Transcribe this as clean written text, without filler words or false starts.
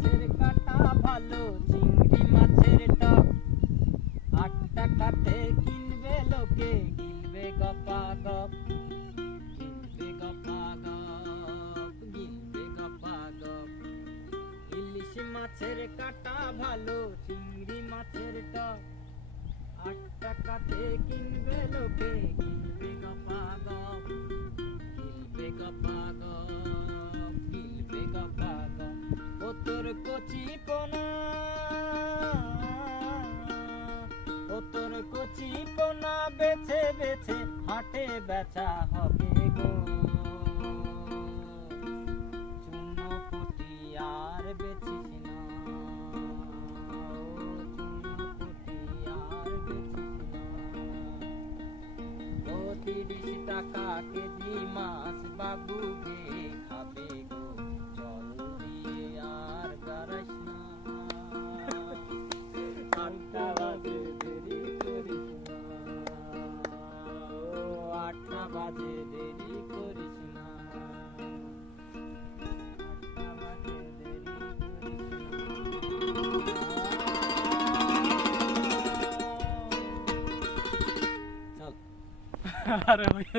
মাছের কাটা ভালো চিংড়ি মাছের টক 8 টাকাতে কিনবে লোকে গিলবে গপা গপ গিলবে গপা গপ গিলবে গপা গপ ইলিশ মাছের কাটা ভালো চিংড়ি মাছের টক 8 টাকাতে কিনবে লোকে গিলবে গপা গপ গিলবে গপা গপ গিলবে গপা গপ ও তোর কচি পোনা ও তোর কচি পোনা বেছে বেছে হাটে বেচা হবে গো চূর্ণ পুঁটি আর বেচিস না ও চূর্ণ পুঁটি আর বেচিস না ও 30 টাকা কেজি মাছ বাবুকে খাবে গো জল দিয়ে আর গারাস না 8টা বাজে দেরি করিস না ও 8টা বাজে দেরি করিস না 8টা বাজে দেরি করিস না চল আরে ভাই